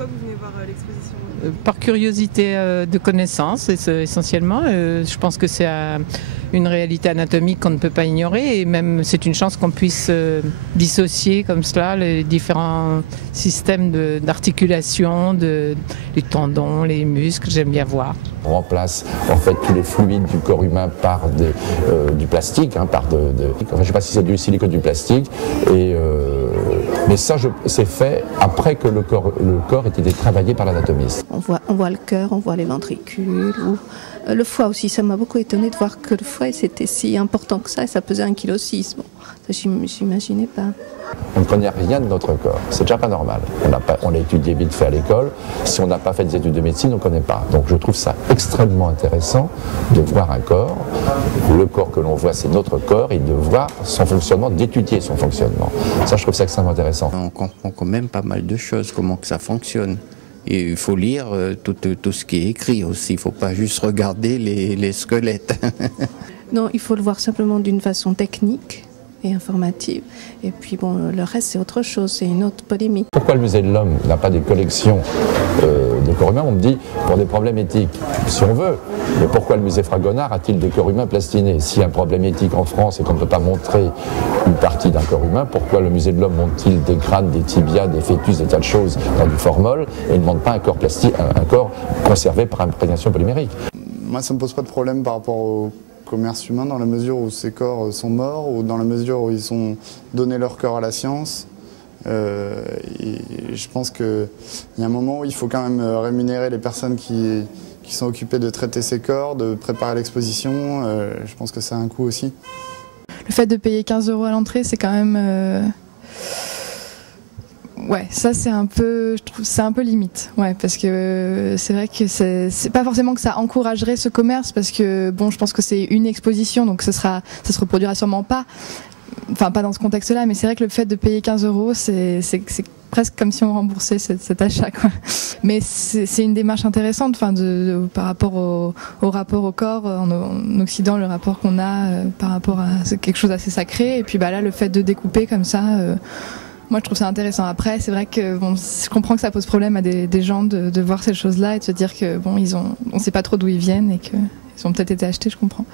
pourquoi vous venez voir l'exposition? Par curiosité de connaissance, essentiellement. Je pense que c'est une réalité anatomique qu'on ne peut pas ignorer et même c'est une chance qu'on puisse dissocier comme cela les différents systèmes d'articulation, les tendons, les muscles, j'aime bien voir. On remplace en fait tous les fluides du corps humain par du plastique, enfin, je ne sais pas si c'est du silicone ou du plastique, mais ça c'est fait après que le corps ait été travaillé par l'anatomiste. On voit le cœur, on voit les ventricules, le foie aussi. Ça m'a beaucoup étonné de voir que le foie c'était si important que ça et ça pesait 1,6 kg. Bon, ça j'imaginais pas. On ne connaît rien de notre corps, c'est déjà pas normal. On l'a étudié vite fait à l'école, si on n'a pas fait des études de médecine, on ne connaît pas. Donc je trouve ça extrêmement intéressant de voir un corps, le corps que l'on voit c'est notre corps, et de voir son fonctionnement, d'étudier son fonctionnement. Ça je trouve ça extrêmement intéressant. On comprend quand même pas mal de choses, comment que ça fonctionne. Et il faut lire tout ce qui est écrit aussi, il ne faut pas juste regarder les squelettes. Non, il faut le voir simplement d'une façon technique et informative. Et puis bon, le reste c'est autre chose, c'est une autre polémique. Pourquoi le musée de l'homme n'a pas des collections de corps humains? On me dit pour des problèmes éthiques, si on veut. Mais pourquoi le musée Fragonard a-t-il des corps humains plastinés? S'il y a un problème éthique en France et qu'on ne peut pas montrer une partie d'un corps humain, pourquoi le musée de l'homme montre-t-il des crânes, des tibias, des fœtus, des tas de choses dans du formol et ne montre pas un corps conservé par imprégnation polymérique? Moi ça ne me pose pas de problème par rapport au commerce humain dans la mesure où ces corps sont morts ou dans la mesure où ils ont donné leur corps à la science. Et je pense qu'il y a un moment où il faut quand même rémunérer les personnes qui sont occupées de traiter ces corps, de préparer l'exposition. Je pense que ça a un coût aussi. Le fait de payer 15 € à l'entrée, c'est quand même... Ouais, ça c'est un peu, je trouve, c'est un peu limite, ouais, parce que c'est vrai que c'est pas forcément que ça encouragerait ce commerce, parce que bon, je pense que c'est une exposition, donc ça se reproduira sûrement pas, enfin pas dans ce contexte-là, mais c'est vrai que le fait de payer 15 €, c'est presque comme si on remboursait cet achat, quoi. Mais c'est une démarche intéressante, enfin par rapport au rapport au corps en Occident, le rapport qu'on a par rapport à quelque chose d'assez sacré, et puis bah là le fait de découper comme ça. Moi, je trouve ça intéressant. Après, c'est vrai que bon, je comprends que ça pose problème à des gens de voir ces choses-là et de se dire que bon, on ne sait pas trop d'où ils viennent et qu'ils ont peut-être été achetés. Je comprends.